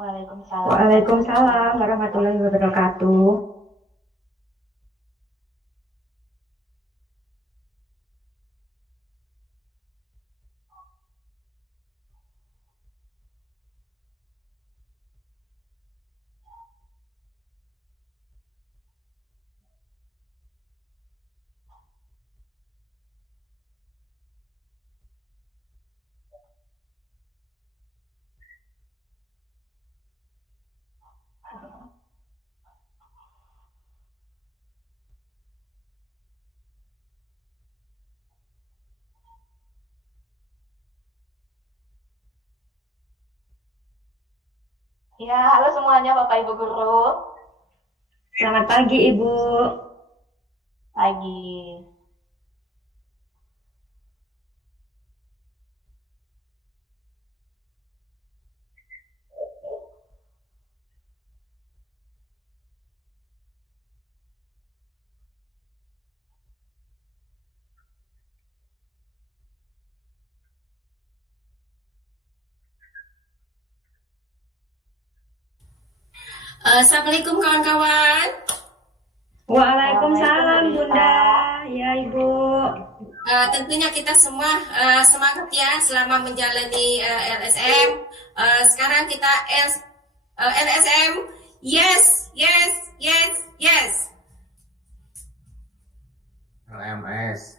Waalaikumsalam warahmatullahi Waalaikumsalam wabarakatuh. warahmatullahi wabarakatuh. Ya, halo semuanya Bapak Ibu guru. Selamat pagi, Ibu. Pagi. Assalamualaikum kawan-kawan. Assalamualaikum Bu Waalaikumsalam, Rita. Bunda. Ya, Ibu. Tentunya kita semua semangat ya selama menjalani LSM. Sekarang kita LSM. Yes, yes, yes, yes. LMS.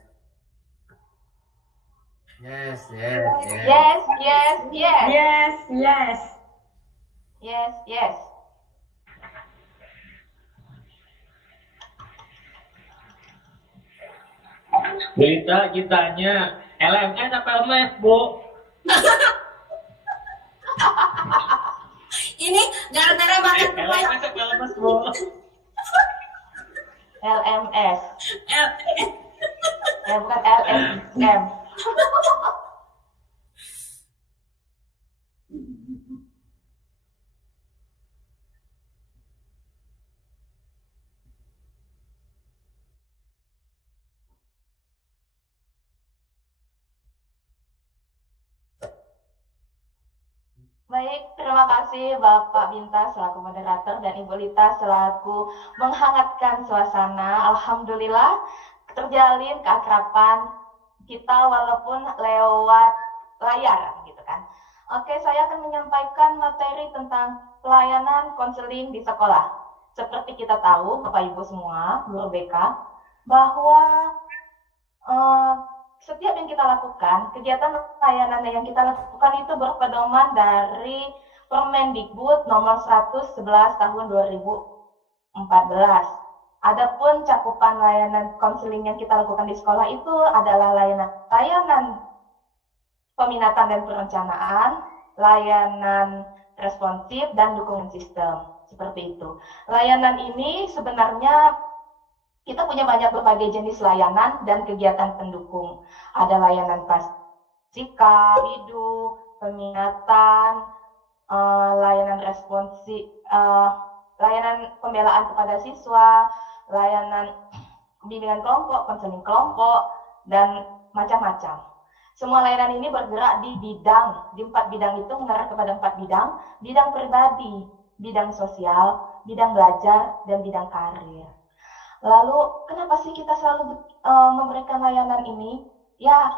Yes, yes, yes. Yes, yes, yes. Yes, yes. Yes, yes. Berita kitanya LMS apa LMS, Bu? Ini gara-gara banget pokoknya. LMS apa LMS, Bu? LMS. LMS. Bukan LSM. Baik, terima kasih Bapak Binta selaku moderator dan Ibu Lita selaku menghangatkan suasana. Alhamdulillah terjalin keakraban kita walaupun lewat layar gitu kan. Oke, saya akan menyampaikan materi tentang pelayanan konseling di sekolah. Seperti kita tahu, Bapak Ibu semua, guru BK, bahwa eh, setiap yang kita lakukan, kegiatan layanan yang kita lakukan itu berpedoman dari Permendikbud nomor 111 tahun 2014. Adapun cakupan layanan konseling yang kita lakukan di sekolah itu adalah layanan peminatan dan perencanaan, layanan responsif, dan dukungan sistem. Seperti itu. Layanan ini sebenarnya kita punya berbagai jenis layanan dan kegiatan pendukung. Ada layanan prasikap, hidup, peminatan, layanan responsif, layanan pembelaan kepada siswa, layanan bimbingan kelompok, konseling kelompok, dan macam-macam. Semua layanan ini bergerak di 4 bidang itu mengarah kepada 4 bidang, bidang pribadi, bidang sosial, bidang belajar, dan bidang karir. Lalu, kenapa sih kita selalu memberikan layanan ini? Ya,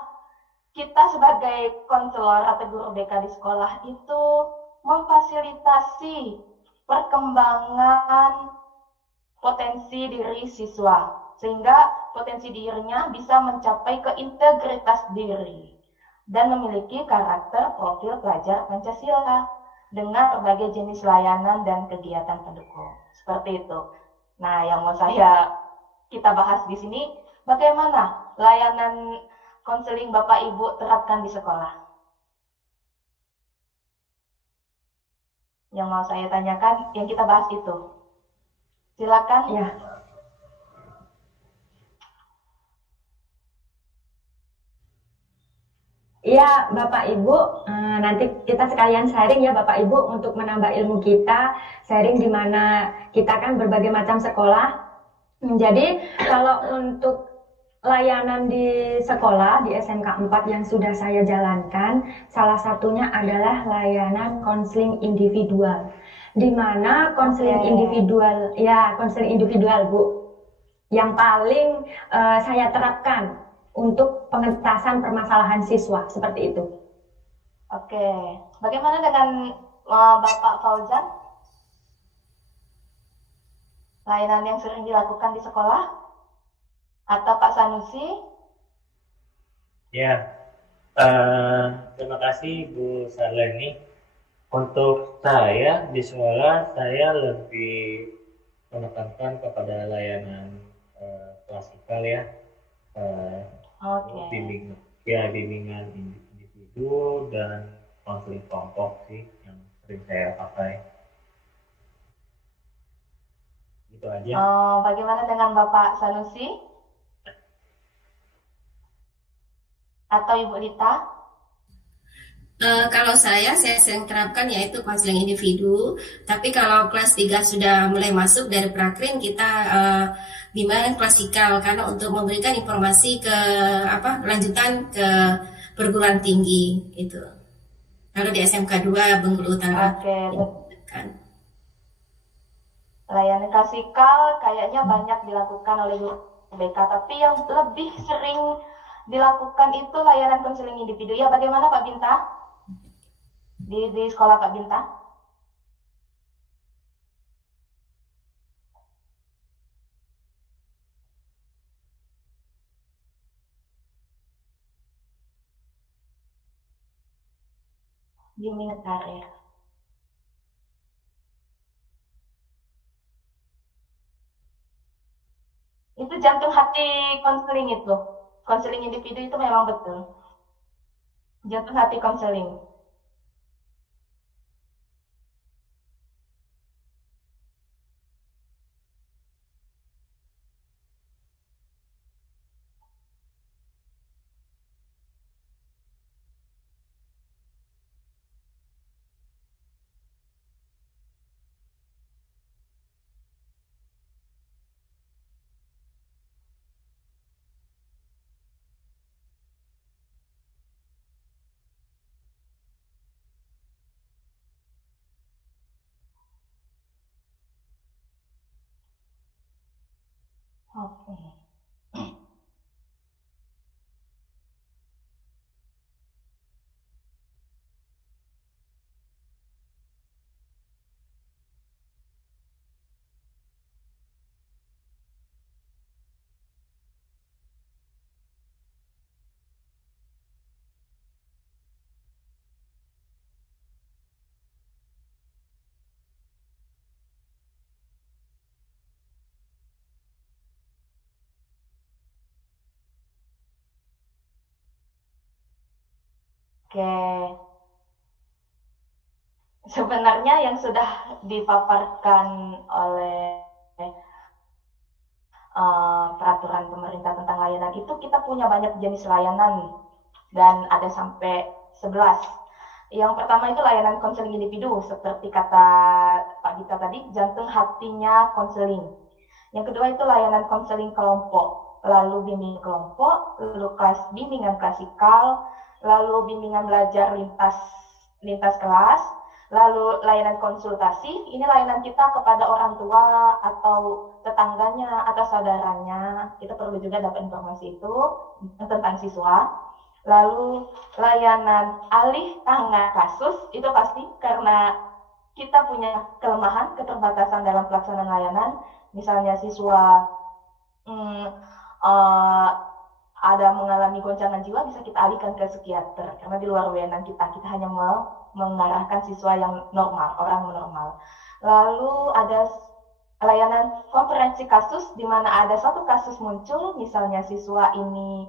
kita sebagai konselor atau guru BK di sekolah itu memfasilitasi perkembangan potensi diri siswa, sehingga potensi dirinya bisa mencapai ke integritas diri dan memiliki karakter profil pelajar Pancasila dengan berbagai jenis layanan dan kegiatan pendukung. Seperti itu. Nah, yang mau kita bahas di sini, bagaimana layanan konseling Bapak Ibu terapkan di sekolah? Yang mau saya tanyakan, yang kita bahas itu. Silakan. Ya. Iya, Bapak Ibu, nanti kita sekalian sharing ya Bapak Ibu untuk menambah ilmu kita, sharing di mana kita kan berbagai macam sekolah. Jadi kalau untuk layanan di sekolah di SMK 4 yang sudah saya jalankan, salah satunya adalah layanan konseling individual. Di mana konseling Oke. individual, ya konseling individual Bu, yang paling saya terapkan untuk pengentasan permasalahan siswa seperti itu. Oke. Bagaimana dengan Bapak Fauzan? Layanan yang sering dilakukan di sekolah? Atau Pak Sanusi? Ya, terima kasih Bu Sarleni. Untuk saya di sekolah, saya lebih menekankan kepada layanan klasikal ya, Oke. bimbingan individu dan konseling kelompok sih yang sering saya pakai. Gitu aja. Bagaimana dengan Bapak Sanusi? Atau Ibu Lita? Kalau saya sering terapkan yaitu konseling individu, tapi kalau kelas 3 sudah mulai masuk dari prakrin kita bimbingan klasikal karena untuk memberikan informasi ke lanjutan ke perguruan tinggi gitu. Kalau di SMK 2 Bengkulu Utara. Oke. Kan. Layanan klasikal kayaknya banyak dilakukan oleh guru BK, tapi yang lebih sering dilakukan itu layanan konseling individu. Ya, bagaimana Pak Binta? Di sekolah Pak Binta? Bimbingan karir. Itu jantung hati konseling itu. Konseling individu itu memang betul. Jantung hati konseling. Oke. Oke. Sebenarnya yang sudah dipaparkan oleh peraturan pemerintah tentang layanan itu, kita punya banyak jenis layanan dan ada sampai 11. Yang pertama itu layanan konseling individu, seperti kata Pak Gita tadi, jantung hatinya konseling. Yang kedua itu layanan konseling kelompok, lalu bimbingan kelompok, lalu bimbingan klasikal, lalu bimbingan belajar lintas kelas, lalu layanan konsultasi. Ini layanan kita kepada orang tua atau tetangganya atau saudaranya. Kita perlu juga dapat informasi itu tentang siswa. Lalu layanan alih tangan kasus, itu pasti karena kita punya kelemahan, keterbatasan dalam pelaksanaan layanan. Misalnya siswa ada mengalami goncangan jiwa, bisa kita alihkan ke psikiater karena di luar wewenang kita hanya mengarahkan siswa yang normal, orang normal. Lalu ada layanan konferensi kasus, di mana ada satu kasus muncul, misalnya siswa ini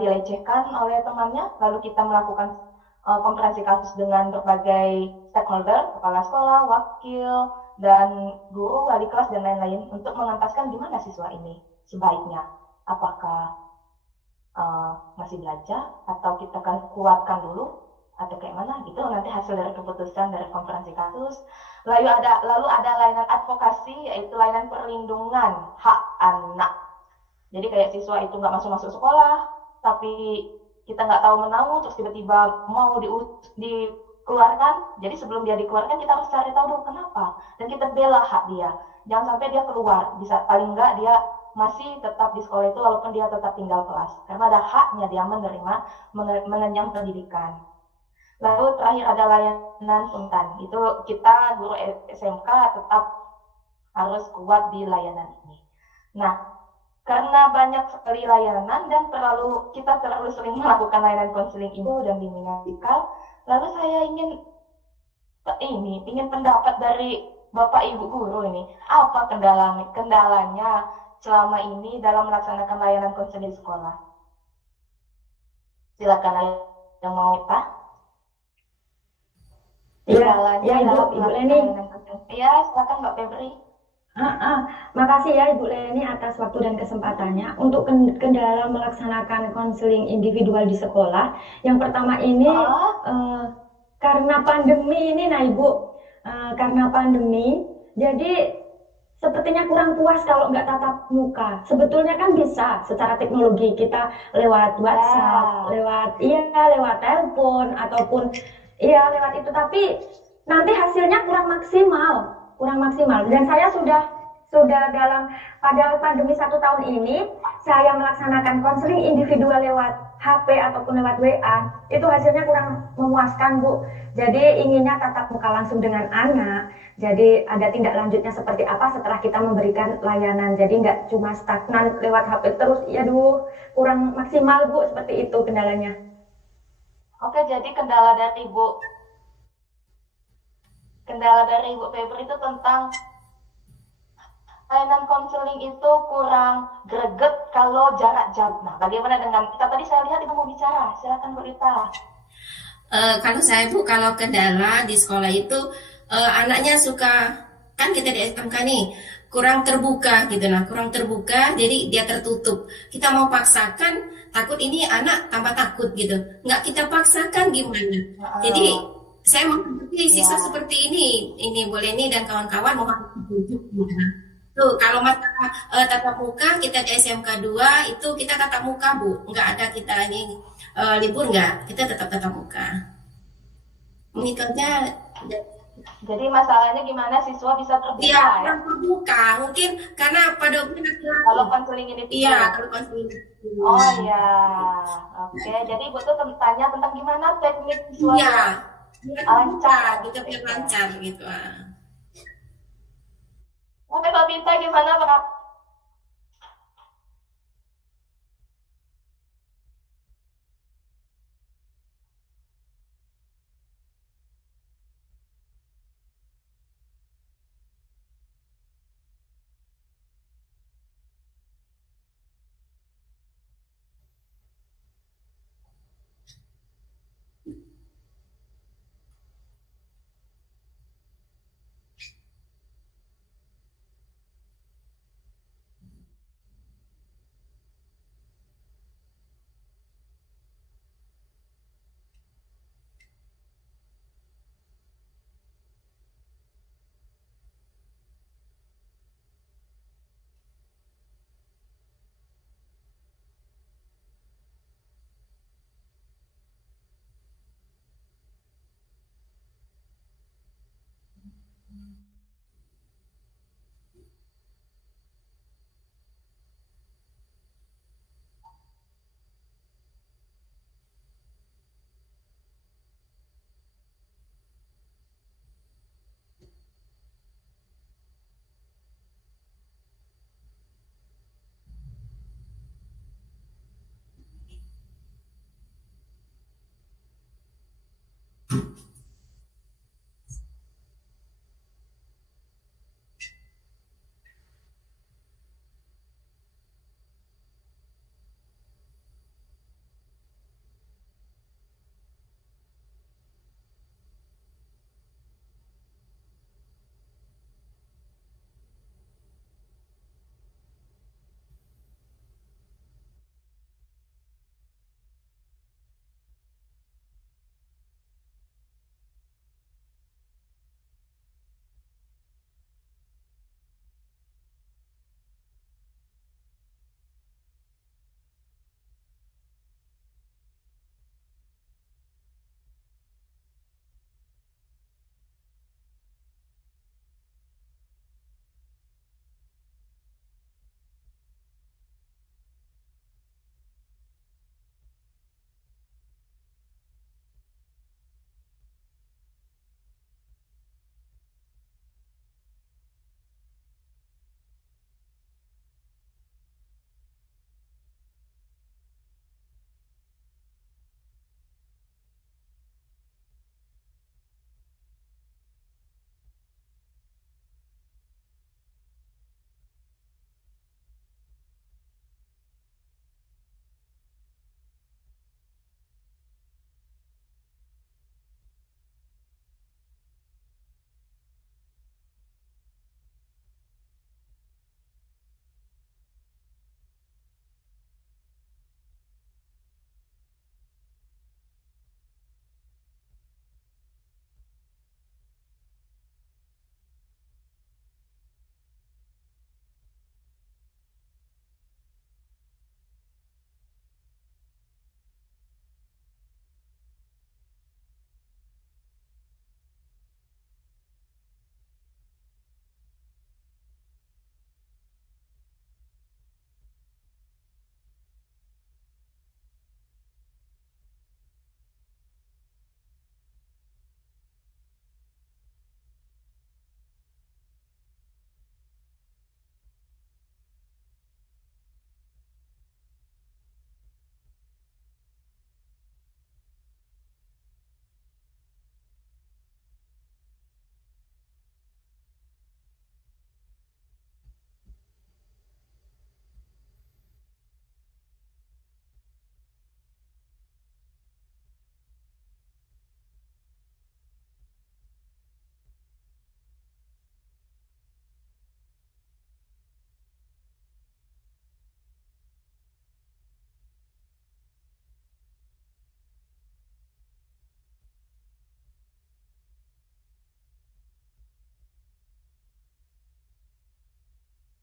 dilecehkan oleh temannya, lalu kita melakukan konferensi kasus dengan berbagai stakeholder, kepala sekolah, wakil, dan guru, wali kelas, dan lain-lain untuk mengentaskan di mana siswa ini sebaiknya. Apakah masih belajar atau kita akan kuatkan dulu atau kayak mana gitu, nanti hasil dari keputusan dari konferensi kasus. Lalu ada layanan advokasi, yaitu layanan perlindungan hak anak. Jadi kayak siswa itu nggak masuk-masuk sekolah, tapi kita nggak tahu menahu, terus tiba-tiba mau dikeluarkan. Jadi sebelum dia dikeluarkan kita harus cari tahu dulu kenapa, dan kita bela hak dia. Jangan sampai dia keluar, bisa paling nggak dia masih tetap di sekolah itu walaupun dia tetap tinggal kelas, karena ada haknya dia menerima mengenyam pendidikan. Lalu terakhir ada layanan punten. Itu kita guru SMK tetap harus kuat di layanan ini. Nah, karena banyak sekali layanan dan kita terlalu sering melakukan layanan konseling itu dan bimbingan radikal, lalu saya ingin pendapat dari Bapak Ibu guru ini, apa kendalanya selama ini dalam melaksanakan layanan konseling di sekolah? Silakan yang mau, Pak. Ya, Ibu Leni. Ya, silakan Mbak Febri. Makasih ya Ibu Leni atas waktu dan kesempatannya. Untuk kendala melaksanakan konseling individual di sekolah, yang pertama ini karena pandemi ini, nah Ibu, karena pandemi, jadi sepertinya kurang puas kalau nggak tatap muka. Sebetulnya kan bisa secara teknologi, kita lewat WhatsApp, lewat telepon ataupun lewat itu, tapi nanti hasilnya kurang maksimal. Dan saya sudah pada pandemi 1 tahun ini saya melaksanakan konseling individual lewat HP ataupun lewat WA, itu hasilnya kurang memuaskan, Bu. Jadi inginnya tatap muka langsung dengan anak, jadi ada tindak lanjutnya seperti apa setelah kita memberikan layanan, jadi nggak cuma stagnan lewat HP terus, kurang maksimal, Bu, seperti itu kendalanya. Oke, jadi kendala dari Ibu Febri itu tentang layanan konseling itu kurang greget kalau jarak jauh. Nah, bagaimana dengan kita? Tadi saya lihat Ibu mau bicara, silakan Bu Rita. Kalau kendala di sekolah itu anaknya suka, kan kita di SMK nih kurang terbuka gitu, kurang terbuka, jadi dia tertutup. Kita mau paksakan, takut ini anak tambah takut gitu. Nggak kita paksakan gimana? Jadi saya menghadapi siswa seperti ini boleh nih dan kawan-kawan mau tunjuk gitu. Tuh, kalau masalah tatap muka kita di SMK 2 itu kita tatap muka, Bu. Nggak ada kita ini libur nggak, kita tetap tatap muka. Menitanya. Jadi masalahnya gimana siswa bisa terbuka? Iya, terbuka. Mungkin karena pada umumnya kalau konseling ini. Iya, kalau konseling. Oh iya, oke. Jadi Ibu tuh tanya tentang gimana teknik siswa. Iya. Lancar, gitu, biar lancar gitu. Oke, Mbak Binta gimana, Pak?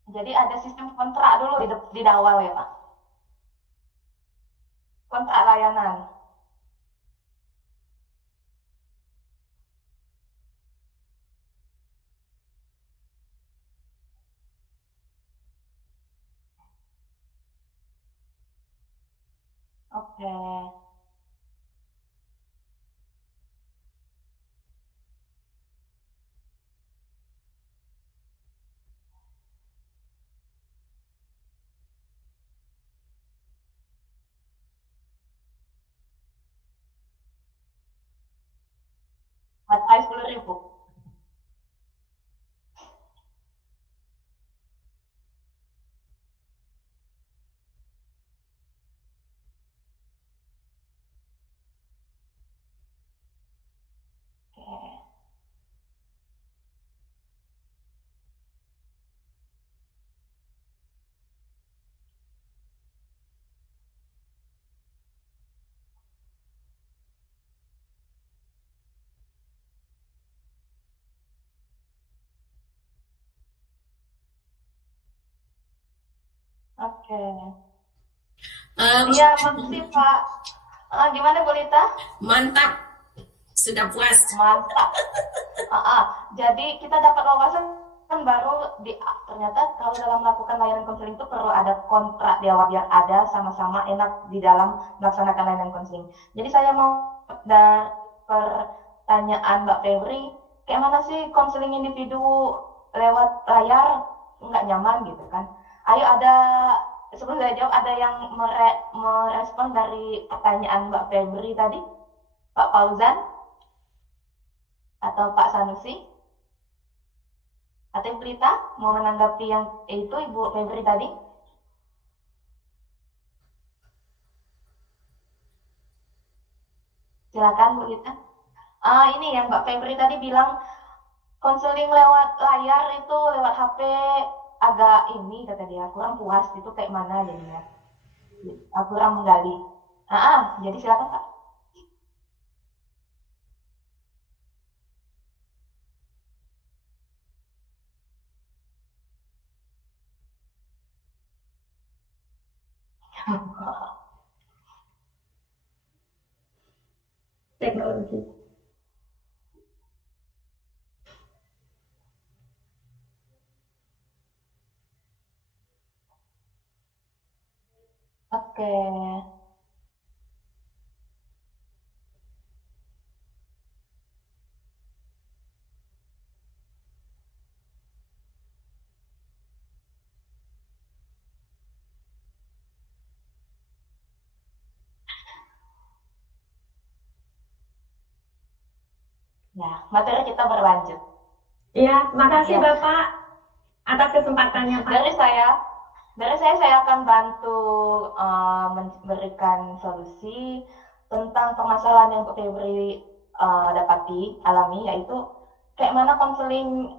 Jadi ada sistem kontrak dulu di awal ya Pak. Kontrak layanan. Oke. Batai 10.000. Oke. Oke. Iya, makasih Pak. Gimana Bu Lita? Mantap, sudah puas. Mantap. Jadi kita dapat wawasan kan baru ternyata kalau dalam melakukan layanan konseling itu perlu ada kontrak di awal biar ada sama-sama enak di dalam melaksanakan layanan konseling. Jadi saya mau dari pertanyaan Mbak Febri, kayak mana sih konseling individu lewat layar nggak nyaman gitu kan? Ayo ada sebelum saya jawab ada yang merespon dari pertanyaan Mbak Febri tadi, Pak Fauzan atau Pak Sanusi? Atau Ibu Lita mau menanggapi yang itu Ibu Febri tadi? Silakan Bu Lita. Ini yang Mbak Febri tadi bilang konseling lewat layar itu lewat HP agak ini kata dia kurang puas itu kayak mana jadinya? Kurang menggali. Jadi silakan Pak. Teknologi. Oke. Nah, materi kita berlanjut. Iya, makasih Ya. Bapak atas kesempatannya Pak. Dari saya akan bantu memberikan solusi tentang permasalahan yang Bu Febri alami, yaitu kayak mana konseling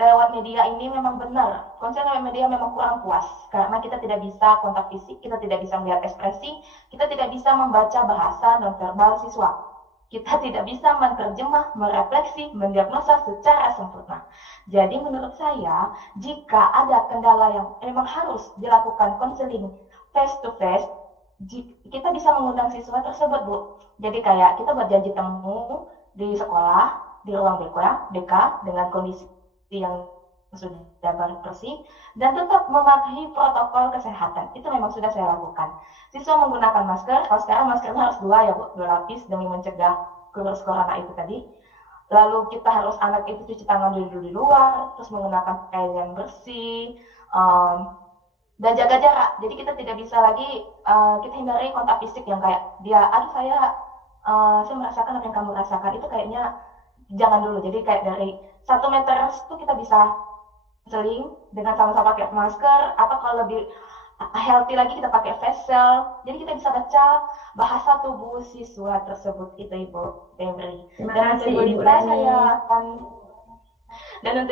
lewat media ini memang benar. Konseling lewat media memang kurang puas karena kita tidak bisa kontak fisik, kita tidak bisa melihat ekspresi, kita tidak bisa membaca bahasa non verbal siswa. Kita tidak bisa menerjemah, merefleksi, mendiagnosa secara sempurna. Jadi menurut saya, jika ada kendala yang memang harus dilakukan konseling face to face, kita bisa mengundang siswa tersebut, Bu. Jadi kayak kita berjanji temu di sekolah, di ruang BK dengan kondisi yang sudah bersih dan tetap mematuhi protokol kesehatan. Itu memang sudah saya lakukan. Siswa menggunakan masker, kalau sekarang maskernya harus 2 ya Bu, 2 lapis demi mencegah virus corona itu tadi. Lalu kita harus anak itu cuci tangan dulu di luar, terus menggunakan kain yang bersih, dan jaga jarak. Jadi kita tidak bisa lagi kita hindari kontak fisik yang kayak dia, aduh saya merasakan apa yang kamu rasakan, itu kayaknya jangan dulu. Jadi kayak dari 1 meter itu kita bisa seling dengan sama-sama pakai masker, atau kalau lebih healthy lagi kita pakai face shield. Jadi kita bisa baca bahasa tubuh siswa tersebut itu Ibu Febri. Dan nanti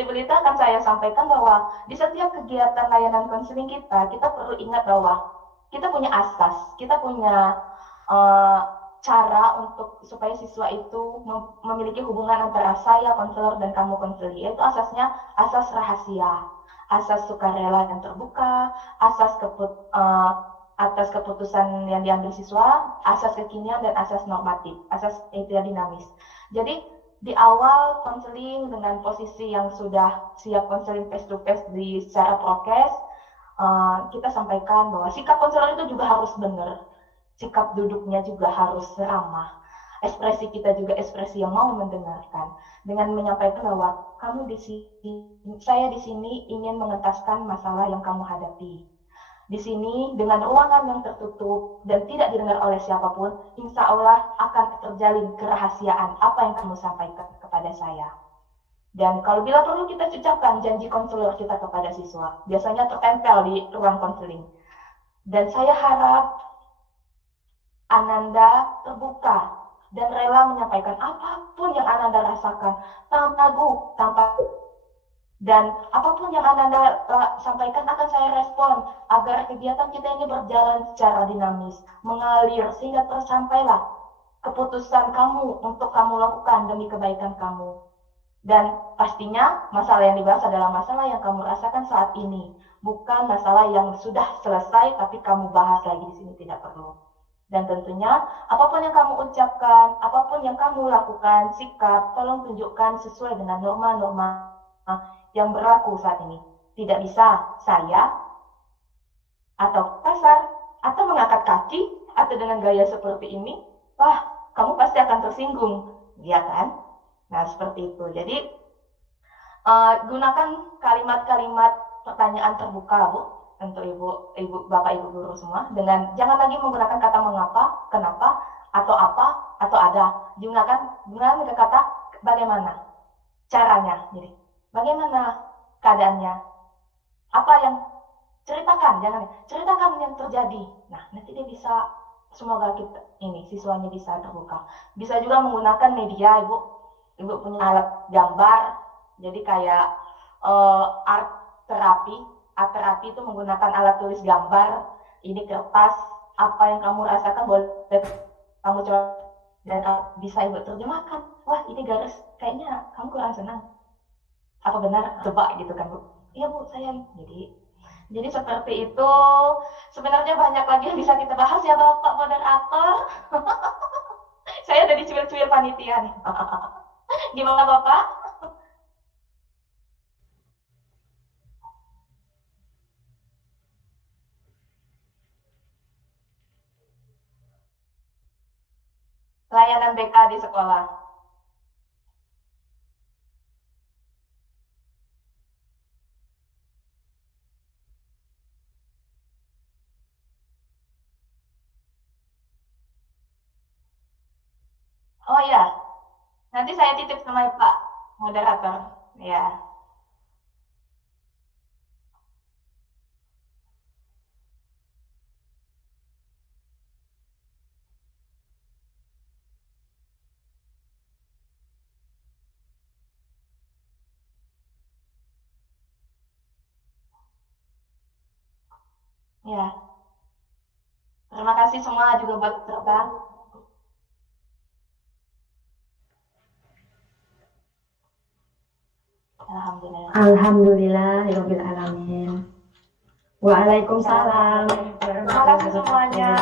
Ibu Lita akan saya sampaikan bahwa di setiap kegiatan layanan konseling kita perlu ingat bahwa kita punya asas, kita punya cara untuk supaya siswa itu memiliki hubungan antara saya konselor dan kamu konseling, yaitu asasnya asas rahasia. asas sukarela dan terbuka, atas keputusan yang diambil siswa, asas kekinian dan asas normatif, asas etika dinamis. Jadi di awal konseling dengan posisi yang sudah siap konseling face to face di secara prokes, kita sampaikan bahwa sikap konselor itu juga harus benar, sikap duduknya juga harus ramah, ekspresi kita juga ekspresi yang mau mendengarkan, dengan menyampaikan bahwa kamu di sini, saya di sini ingin mengentaskan masalah yang kamu hadapi. Di sini dengan ruangan yang tertutup dan tidak didengar oleh siapapun, insya Allah akan terjalin kerahasiaan apa yang kamu sampaikan kepada saya. Dan kalau bila perlu kita ucapkan janji konselor kita kepada siswa, biasanya tertempel di ruang konseling. Dan saya harap Ananda terbuka dan rela menyampaikan apapun yang Ananda rasakan, tanpa ragu, dan apapun yang Ananda sampaikan akan saya respon agar kegiatan kita ini berjalan secara dinamis, mengalir sehingga tersampailah keputusan kamu untuk kamu lakukan demi kebaikan kamu. Dan pastinya masalah yang dibahas adalah masalah yang kamu rasakan saat ini, bukan masalah yang sudah selesai tapi kamu bahas lagi di sini, tidak perlu. Dan tentunya apapun yang kamu ucapkan, apapun yang kamu lakukan, sikap, tolong tunjukkan sesuai dengan norma-norma yang berlaku saat ini. Tidak bisa saya atau kasar atau mengangkat kaki atau dengan gaya seperti ini, wah kamu pasti akan tersinggung, ya kan? Nah seperti itu. Jadi gunakan kalimat-kalimat pertanyaan terbuka, Bu, untuk ibu, bapak, ibu guru semua. Dengan jangan lagi menggunakan kata mengapa, kenapa, atau apa, atau ada. Gunakan kata bagaimana, caranya. Jadi bagaimana keadaannya, apa yang ceritakan, jangan ceritakan yang terjadi. Nah nanti dia bisa, semoga kita ini siswanya bisa terbuka. Bisa juga menggunakan media, ibu punya alat gambar, jadi kayak art terapi itu menggunakan alat tulis gambar. Ini kertas, apa yang kamu rasakan boleh kamu coba dan bisa ibu terjemahkan. Wah ini garis kayaknya kamu kurang senang, apa benar, coba gitu kan Bu. Iya Bu, saya. Jadi seperti itu. Sebenarnya banyak lagi yang bisa kita bahas ya Bapak moderator. Saya udah dicuil-cuil panitia nih. Gimana Bapak? Layanan BK di sekolah. Oh ya, nanti saya titip sama Pak moderator. Ya, ya. Terima kasih semua juga buat peserta. Alhamdulillah. Alhamdulillahirabbil alamin. Waalaikumsalam. Terima kasih semuanya.